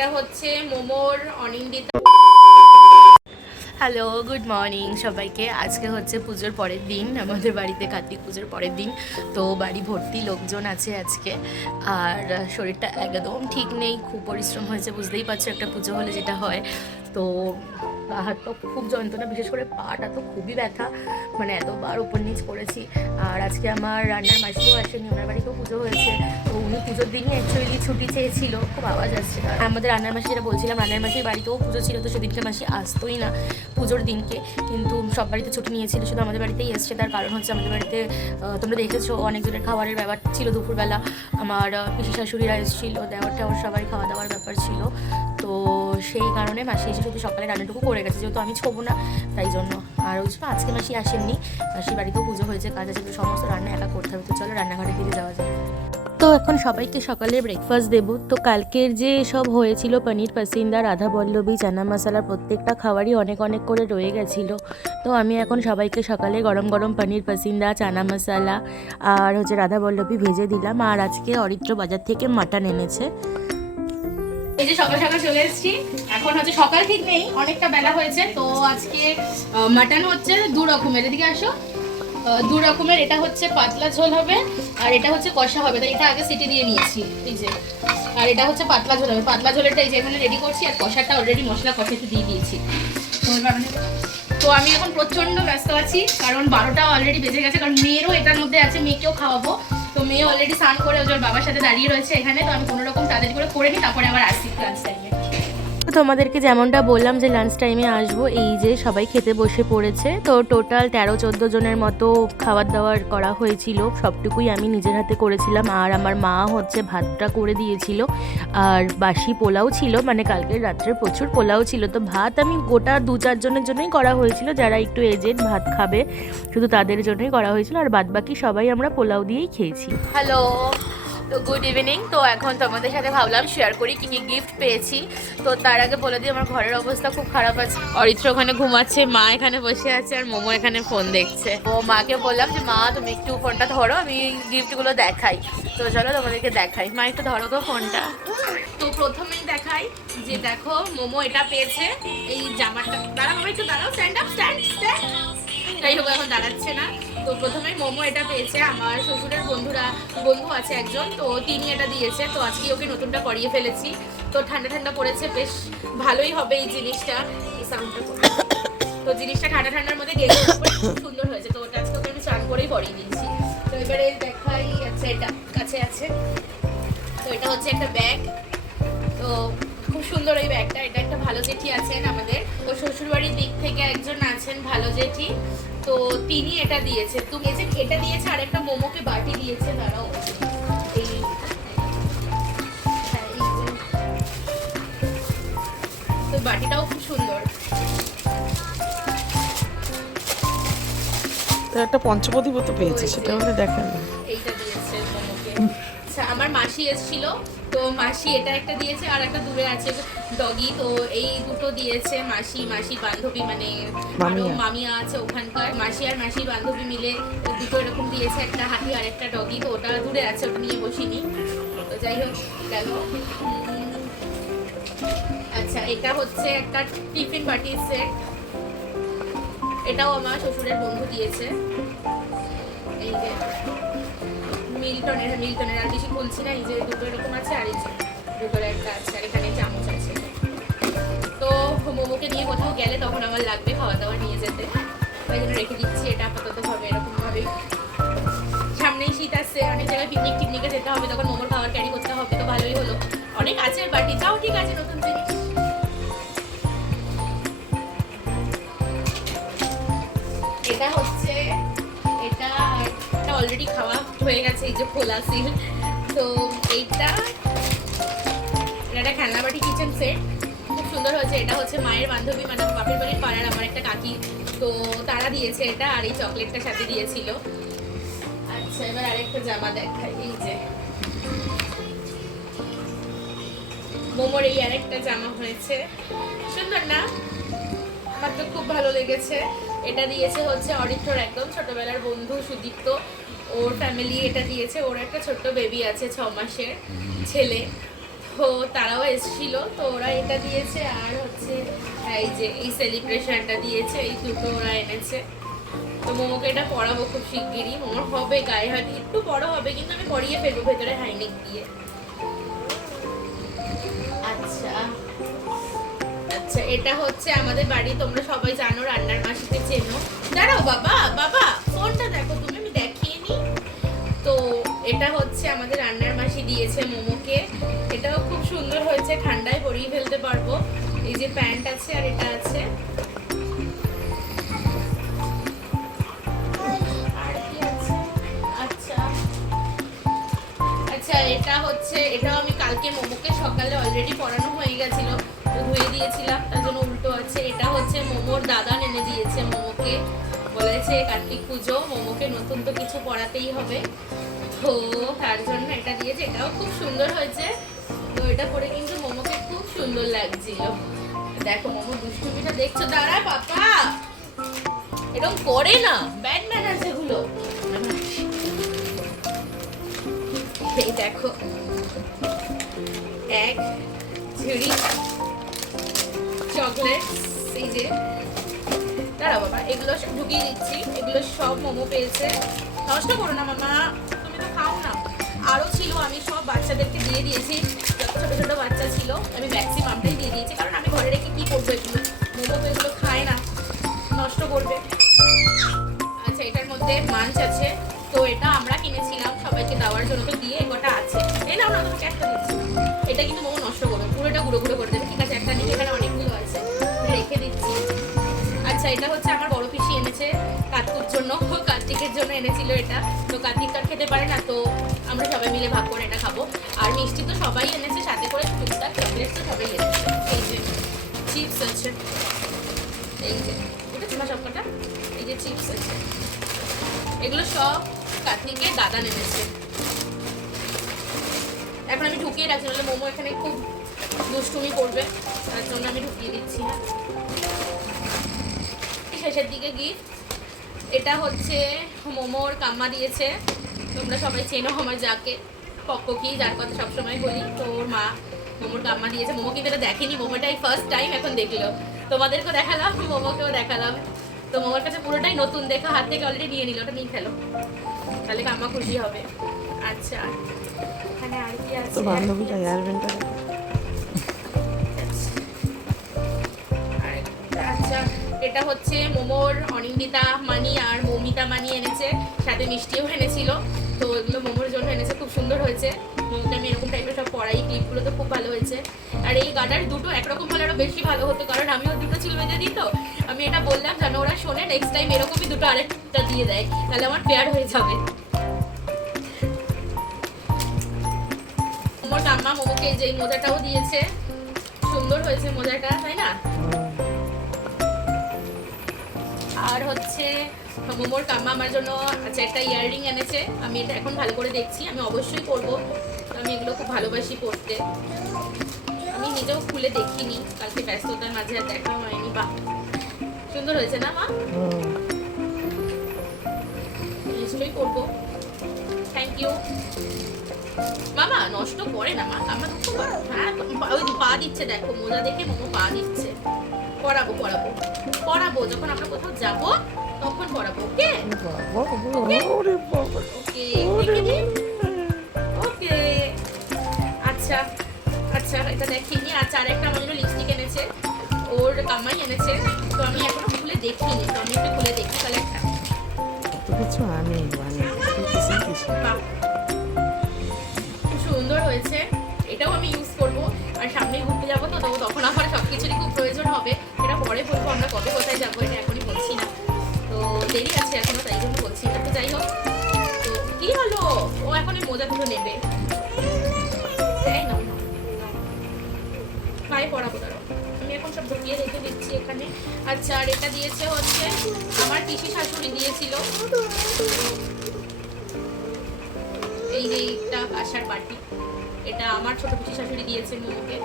এটা হচ্ছে মোমোর অনিন্দিতা। হ্যালো, গুড মর্নিং সবাইকে। আজকে হচ্ছে পুজোর পরের দিন, আমাদের বাড়িতে কার্তিক পুজোর পরের দিন। তো বাড়ি ভর্তি লোকজন আছে আজকে, আর শরীরটা একদম ঠিক নেই, খুব পরিশ্রম হয়েছে, বুঝতেই পারছো একটা পুজো হলে যেটা হয়। তো হাত তো খুব যন্ত্রণা, বিশেষ করে পাটা তো খুবই ব্যথা, মানে এতবার উপর নিচ করেছি। আর আজকে আমার রান্নার মাসিও আসেনি, ওনার বাড়িতেও পুজো হয়েছে। তো উনি পুজোর দিনই অ্যাকচুয়ালি ছুটি চেয়েছিল। খুব আওয়াজ আসছে। আমাদের রান্নার মাসি, যেটা বলছিলাম, রান্নার মাসির বাড়িতেও পুজো ছিল, তো সেদিনকে মাসি আসতোই না পুজোর দিনকে, কিন্তু সব বাড়িতে ছুটি নিয়েছিল, শুধু আমাদের বাড়িতেই এসছে। তার কারণ হচ্ছে আমাদের বাড়িতে তোমরা দেখেছো অনেকজনের খাবারের ব্যাপার ছিল দুপুরবেলা। আমার পিসি শাশুড়িরা এসেছিলো, দেওয়ার টেওয়ার সবাই খাওয়া দাওয়ার ব্যাপার ছিল। তো সেই কারণে মাসি এসে শুধু সকালে রান্নাটুকু করে গেছে, যেহেতু আমি ছোবো না তাই জন্য। আর ওই জন্য আজকে মাসি আসেননি, মাসির বাড়িতেও পুজো হয়েছে, কাজ আছে, তো সমস্ত রান্না একা করতে হবে। তো চলো রান্নাঘরে ফিরে যাওয়া যায়। তো এখন সবাইকে সকালে ব্রেকফাস্ট দেবো। তো কালকের যে সব হয়েছিল, পনির পাসিন্দা, রাধা বল্লভী, চানা মশলা, প্রত্যেকটা খাবারই অনেক অনেক করে রয়ে গেছিলো। তো আমি এখন সবাইকে সকালে গরম গরম পনির পাসিন্দা, চানা মশলা আর হচ্ছে রাধা বল্লভী ভেজে দিলাম। আর আজকে অরিত্র বাজার থেকে মাটন এনেছে। এই যে সকাল সকাল চলে এসেছি, এখন হচ্ছে সকাল ঠিক নেই, অনেকটা বেলা হয়েছে। তো আজকে মাটন হচ্ছে দু রকমের, এদিকে আসো, দু রকমের। এটা হচ্ছে পাতলা ঝোল হবে আর এটা হচ্ছে কষা হবে। তাই এটা আগে সিটি দিয়ে নিয়েছি, এই যে। আর এটা হচ্ছে পাতলা ঝোল হবে। পাতলা ঝোলেরটা এই যে এখানে রেডি করছি, আর কষাটা অলরেডি মশলা কষাতে দিয়ে দিয়েছি। তো আমি এখন প্রচণ্ড ব্যস্ত আছি, কারণ 12টা অলরেডি বেজে গেছে, কারণ মেয়েরও এটার মধ্যে আছে, মেয়েকেও খাওয়াবো। তো মেয়ে অলরেডি স্নান করে ওর বাবার সাথে দাঁড়িয়ে রয়েছে এখানে। তো আমি কোনো রকম তাড়াতাড়ি করে নিই, তারপরে আবার আসি লাঞ্চ টাইমে। তোমাদেরকে যেমনটা বললাম যে লাঞ্চ টাইমে আসবো, এই যে সবাই খেতে বসে পড়েছে। তো টোটাল 13-14 জনের মতো খাবার দাবার করা হয়েছিল, সবটুকুই আমি নিজের হাতে করেছিলাম। আর আমার মা হচ্ছে ভাতটা করে দিয়েছিল, আর বাসি পোলাও ছিল, মানে কালকের রাত্রে প্রচুর পোলাও ছিল। তো ভাত আমি গোটা 2-4 জনের জন্যই করা হয়েছিল, যারা একটু এজেড ভাত খাবে শুধু তাদের জন্যই করা হয়েছিল, আর বাদবাকি সবাই আমরা পোলাও দিয়েই খেয়েছি। হ্যালো, তো গুড ইভিনিং। তো এখন তোমাদের সাথে ভাবলাম শেয়ার করি কি কি গিফট পেয়েছি। তো তার আগে বলে দিই, আমার ঘরের অবস্থা খুব খারাপ আছে। অরিত্র ওখানে ঘুমাচ্ছে, মা এখানে বসে আছে, আর মোমো এখানে ফোন দেখছে। ও মাকে বললাম যে মা তুমি একটু ফোনটা ধরো, আমি গিফটগুলো দেখাই। তো চলো তোমাদেরকে দেখাই। মা একটু ধরো তো ফোনটা। তো প্রথমেই দেখাই যে দেখো মোমো এটা পেয়েছে, এই জামাটা। দাঁড়া মামা, একটু দাঁড়াও, স্ট্যান্ড আপ, স্ট্যান্ড। যাই হোক, এখন দাঁড়াচ্ছে না। তো প্রথমে মোমো এটা পেয়েছে আমার শ্বশুরের বন্ধু আছে একজন, তো তিনি এটা দিয়েছে। তো আজকে ওকে নতুনটা করিয়ে ফেলেছি। তো ঠান্ডা ঠান্ডা পড়েছে, বেশ ভালোই হবে এই জিনিসটা। এই সাউন্ডটা করে, তো জিনিসটা ঠান্ডা ঠান্ডার মধ্যে গেলে খুব সুন্দর হয়েছে। তো ওটা আজকে ওকে আমি স্নান করেই পরিয়ে দিয়েছি। তো এবারে দেখাই, আচ্ছা এটা কাছে আছে। তো এটা হচ্ছে একটা ব্যাগ, তো খুব সুন্দর এই ব্যাগটা। এটা একটা ভালো জেঠি আছেন আমাদের, তো শ্বশুরবাড়ির দিক থেকে একজন আছেন ভালো জেঠি, তো তিনি এটা দিয়েছে। তুমি এটা দিয়েছে, আর একটা মোমোকে বাটি দিয়েছে। দাঁড়াও, এই তো বাটিটাও খুব সুন্দর। তো একটা পঞ্চপদী মতো পেয়েছে, সেটা হলে দেখেন না। এইটা দিয়েছে মোমোকে। আচ্ছা, আমার মাসি এসেছিল, তো মাসি এটা একটা দিয়েছে, আর একটা দূরে আছে ডগি। তো এই দুটো দিয়েছে মাসির বান্ধবী, মানে আরো মামিয়া আছে ওখানকার। মাসি আর মাসির বান্ধবী মিলে দুটো এরকম দিয়েছে, একটা হাতি আর একটা ডগি। তো ওটা দূরে আছে, ওটা নিয়ে বসিনি। তো যাই হোক, দেখো। আচ্ছা, এটা হচ্ছে একটা টিফিন বাটির সেট, এটাও আমার শ্বশুরের বন্ধু দিয়েছে। এই যে মিল্টনের আর বেশি খুলছি না, এই যে দুটো এরকম আছে, আর এই যে দুটোর একটা আছে, আর এখানে চামচ আছে। তো মোমোকে নিয়ে কোথাও গেলে তখন আমার লাগবে খাওয়া দাওয়া নিয়ে যেতে, তাই জন্য রেখে দিচ্ছি এটা আপাতত ভাবে এরকম ভাবে। সামনেই শীত আসছে, অনেক জায়গায় টিকনিকে যেতে হবে, তখন মোমোর খাবার ক্যারি করতে হবে। তো ভালোই হলো, অনেক আছে বাটি, যাও ঠিক আছে, নতুন জিনিস। এটা হচ্ছে এটা অলরেডি খাওয়া হয়ে গেছে, এই যে খোলা সিল। তো এইটা একটা খেলনা বাটি কিচেন সেট, খুব সুন্দর হয়েছে। এটা হচ্ছে মায়ের বান্ধবী, মানে বাপের বাড়ির পাড়ার আমার একটা কাকি, তো তারা দিয়েছে এটা, আর এই চকলেটটার সাথে দিয়েছিল। আচ্ছা, এবার আরেকটা জামা দেখাই। এই যে মোমোর এই আরেকটা জামা হয়েছে, সুন্দর না? আমার তো খুব ভালো লেগেছে। এটা দিয়েছে হচ্ছে অরিত্রর একদম ছোটবেলার বন্ধু সুদীপ্ত, ওর ফ্যামিলি এটা দিয়েছে। ওর একটা ছোট্ট বেবি আছে, 6 মাসের ছেলে। তো তারাও এসেছিল, তো ওরা এটা দিয়েছে আর হচ্ছে এই যে এই সেলিব্রেশনটা দিয়েছে, এই দুটো ওরা এনেছে। তো মোমোকে এটা পরাবো খুব শিগগিরই। মোমোর হবে গায়ে হয়তো একটু বড় হবে, কিন্তু আমি পরিয়ে ফেলবো ভেতরে হাইনেক দিয়ে। আচ্ছা আচ্ছা, এটা হচ্ছে আমাদের বাড়ি, তোমরা সবাই জানো, রান্নার মাসিকে চেনো। দাঁড়াও বাবা, বাবা ফোনটা দেখো তুমি, আমি দেখিয়ে নি। তো এটা হচ্ছে আমাদের রান্নার মাসি দিয়েছে মোমোকে। এটাও খুব সুন্দর হয়েছে, ঠান্ডায় পরিয়ে ফেলতে পারবো। এই যে প্যান্ট আছে আর এটা আছে। আর কি আছে? আচ্ছা আচ্ছা, এটা হচ্ছে, এটাও আমি কালকে মোমোকে সকালে অলরেডি পরানো হয়ে গেছিল, তো ধুয়ে দিয়েছিলাম, তার জন্য উল্টো আছে। এটা হচ্ছে মোমোর দাদা এনে দিয়েছে মোমোকে, বলেছে কার্তিক পুজো, মোমোকে নতুন তো কিছু পরাতেই হবে, তো তার জন্য এটা দিয়েছে। এটাও খুব সুন্দর হয়েছে। তো এটা পরে কিন্তু মোমোকে খুব সুন্দর লাগছিল। দেখো মোমো দুষ্টুমিটা দেখছো, দাঁড়ায় পাপা, এরকম করে না, ব্যাড ম্যানার্স এগুলো। এই দেখো এক ঝুড়ি চকলেট, এই যে দাঁড়াও বাবা, এগুলো সব ঢুকিয়ে দিচ্ছি। এগুলো সব মোমো পেয়েছে, নষ্ট করো না মামা, তুমি তো খাও না। আরও ছিল, আমি সব বাচ্চাদেরকে দিয়ে দিয়েছি, যত ছোটো ছোটো বাচ্চা ছিল আমি ম্যাক্সিমামটাই দিয়ে দিয়েছি, কারণ আমি ঘরে রেখে কী করবো, এগুলো মোমো তো এগুলো খায় না, নষ্ট করবে। আচ্ছা, এটার মধ্যে মাঞ্চ আছে, তো এটা আমরা কিনেছিলাম সবাইকে দেওয়ার জন্য, তো দিয়ে এগোটা আছে। এই নাও না, তোমাকে একটা দিচ্ছি। এটা কিন্তু মোমো নষ্ট করবে, পুরোটা গুঁড়ো গুঁড়ো করে দেবে। ঠিক আছে, একটা নিয়ে, এখানে অনেকগুলো আছে, রেখে দিচ্ছি। আচ্ছা, এটা হচ্ছে আমার বড় পিসি এনেছে কার্তিকের জন্য, কার্তিকের জন্য এনেছিল এটা। তো কার্তিক তার খেতে পারে না, তো আমরা সবাই মিলে ভাগ করে এটা খাবো। আর মিষ্টি তো সবাই এনেছে, সাথে করে টুকটাক চকলেট তো সবাই এনেছে। এই যে চিপস আছে, এই যে এটা তোমার সবকটা, এই যে চিপস আছে, এগুলো সব কার্তিকের দাদা এনেছে। এখন আমি ঢুকিয়ে রাখছি, নাহলে মোমো এখানে খুব দুষ্টুমি করবে, তার জন্য আমি ঢুকিয়ে দিচ্ছি। হ্যাঁ, শেষের দিকে গিফট, এটা হচ্ছে মোমোর কাম্মা দিয়েছে, তোমরা সবাই চেনো আমার যাকে, পক্ককি, যার কথা সবসময় বলি, তো ওর মা মোমোর কাম্মা দিয়েছে। মোমো কিন্তু এটা দেখেনি, মোমোটাই ফার্স্ট টাইম এখন দেখলো, তোমাদেরকেও দেখালাম, মোমোকেও দেখালাম। তো মোমোর কাছে পুরোটাই নতুন, দেখা হাত থেকে অলরেডি নিয়ে নিল, ওটা নিয়ে খেলো, তাহলে কাম্মা খুশি হবে। আচ্ছা, এখানে আর কি আছে? তো বান্ধবীটা এয়ারবেনটা আচ্ছা, এটা হচ্ছে মোমোর অনিন্দিতা মানি আর মৌমিতা মানি এনেছে, সাথে মিষ্টিও এনেছিল। তো এগুলো মোমোর জন্য এনেছে, খুব সুন্দর হয়েছে। মোমোকে আমি এরকম টাইপের সব পরাই, ক্লিপগুলো তো খুব ভালো হয়েছে। আর এই গার্ডার দুটো একরকম হলে আরও বেশি ভালো হতো, কারণ আমিও দুটো চুল বেঁধে দিই, তো আমি এটা বললাম যেন ওরা শোনে, নেক্সট টাইম এরকমই দুটো আরেকটা দিয়ে দেয়, তাহলে আমার পেয়ার হয়ে যাবে। মোমোর কাম্মা মোমোকে যে মোজাটাও দিয়েছে, সুন্দর হয়েছে মোজাটা, তাই না? আর হচ্ছে মোমোর কাম্মা আমার জন্য আচ্ছা একটা ইয়াররিং এনেছে, আমি এটা এখন ভালো করে দেখছি, আমি অবশ্যই পরবো, আমি এগুলো খুব ভালোবাসি পরতে। আমি নিজেও খুলে দেখিনি, কালকে ব্যস্ততার মাঝে আর দেখা হয়নি। বাহ, সুন্দর হয়েছে না মা? নিশ্চয়ই পরবো, থ্যাংক ইউ। মামা নষ্ট করে না মা, কাম্মা দুটো হ্যাঁ, ওই পা দিচ্ছে, দেখো মোজা দেখে মোমো পা দিচ্ছে। পরাবো পরাবো পরাবো, যখন আমরা কোথাও যাবো তখন পরাবো। ওকে ওকে ওকে। আচ্ছা আচ্ছা, এটা দেখিনি। আচ্ছা, আরেকটা আমার জন্য লিপস্টিক এনেছে, ওর কাম্মাই এনেছে, তো আমি এখনো খুলে দেখিনি, তো আমি একটু খুলে দেখি কালারটা। কিছু আমি খুব সুন্দর হয়েছে, এটাও আমি ইউজ করবো। আর সামনে ঘুরতে যাবো, তো তখন আমার সব কিছুরই খুব প্রয়োজন হবে। এটা পরে বলবো আমরা কবে কোথায় যাবো, এটা এখনই বলছি না, তো দেরি আছে এখনো, তাই জন্য বলছি না। তো যাই হোক, তো কি হলো, ও এখন এই মোজা দুটো নেবে, তাই না? পায়ে পরাবো, দাঁড়াও আমি এখন সব ঢুকিয়ে রেখে দিচ্ছি এখানে। আচ্ছা, আর এটা দিয়েছে হচ্ছে আমার পিসি শাশুড়ি দিয়েছিল, এই যে এটা আশার পার্টি, এটা আমার ছোট পিসি শাশুড়ি দিয়েছে মোমোকে,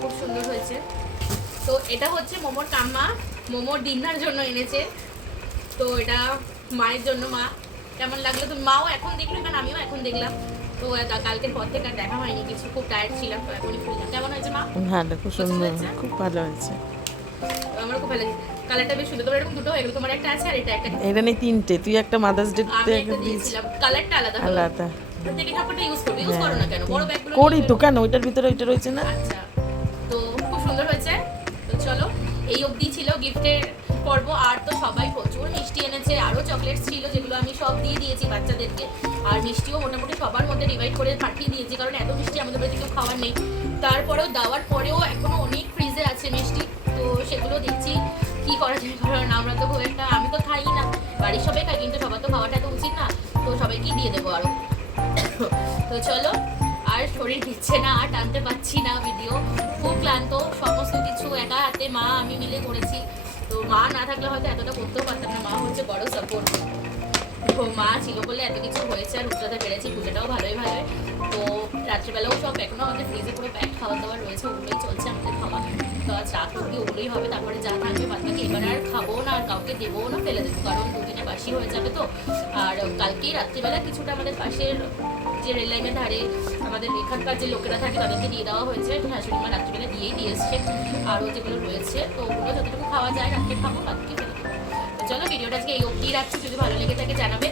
খুব সুন্দর হয়েছে। তো এটা হচ্ছে মোমোর কাম্মা, মোমোর ডিনার জন্য এনেছে, তো এটা মায়ের জন্য। মা কেমন লাগলো? তো মাও এখন দেখলো, কারণ আমিও এখন দেখলাম, তো কালকের পর থেকে আর দেখা হয়নি কিছু, খুব টায়ার্ড ছিলাম, তো এখনই খুললাম। কেমন হয়েছে মা? ভালো, খুব সুন্দর, হয়েছে? খুব ভালো হয়েছে। আমার খুব ভালো লাগে, কালারটা বেশ সুন্দর। তোমার এরকম দুটো হয়ে গেল, তোমার একটা আছে আর এটা একটা। এটা নেই তিনটে, তুই একটা মাদার্স ডে আমি একটা দিয়েছিলাম, কালারটা আলাদা হলো। আলাদা। প্রত্যেকে কাপড়টা ইউজ করবে, ইউজ করো না কেন, বড় ব্যাগগুলো করি তো, কেন ওইটার ভিতরে ওইটা রয়েছে না? আচ্ছা, তো খুব সুন্দর হয়েছে। তো চলো, এই অবধি ছিল গিফটের পর্ব। আর তো সবাই প্রচুর মিষ্টি এনেছে, আরও চকলেটস ছিল যেগুলো আমি সব দিয়ে দিয়েছি বাচ্চাদেরকে। আর মিষ্টিও মোটামুটি সবার মধ্যে ডিভাইড করে পাঠিয়ে দিয়েছি, কারণ এত মিষ্টি আমাদের বাড়িতে কেউ খাওয়ার নেই। তারপরেও দেওয়ার পরেও এখনো অনেক ফ্রিজে আছে মিষ্টি, তো সেগুলো দেখছি কি করা যায়। কারণ আমরা তো খুব একটা, আমি তো খাই না, বাড়ির সবাই খাই, কিন্তু সবার তো খাওয়াটা তো উচিত না, তো সবাইকেই দিয়ে দেবো আরও। তো চলো, আর শরীর দিচ্ছে না, আর টানতে পারছি না ভিডিও, খুব ক্লান্ত। সমস্ত কিছু একা হাতে মা আমি মিলে করেছি, তো মা না থাকলে হয়তো এতটা করতেও পারতাম না। মা হচ্ছে বড় সাপোর্ট, তো মা ছিল বলে এত কিছু হয়েছে আর উচ্চতা পেরেছি। পুজোটাও ভালোই ভালোই। তো রাত্রিবেলাও সব এখনো আমাদের ফ্রিজে পুরো প্যাক খাওয়া দাওয়া রয়েছে, ওগুলোই চলছে আমাদের খাওয়া। তো আজ রাত অব্দি ওগুলোই হবে, তারপরে যা থাকবে বাদ বাকি এবার আর খাবো না, আর কাউকে দেবো না, ফেলে দেবো, কারণ দুদিনে বাসি হয়ে যাবে। তো আর কালকেই রাত্রিবেলা কিছুটা আমাদের পাশের যে রেল লাইনের ধারে আমাদের এখানকার যে লোকেরা থাকে তাদেরকে দিয়ে দেওয়া হয়েছে। শাশুড়ি মা রাত্রিবেলা দিয়েই দিয়ে এসছে। আরও যেগুলো রয়েছে তো ওগুলো যতটুকু খাওয়া যায় রাত্রে খাবো, বাকি ফেলে দেবো। তো চলো, ভিডিওটা আজকে এই অবধি রাখছি, যদি ভালো লেগে থাকে জানাবে।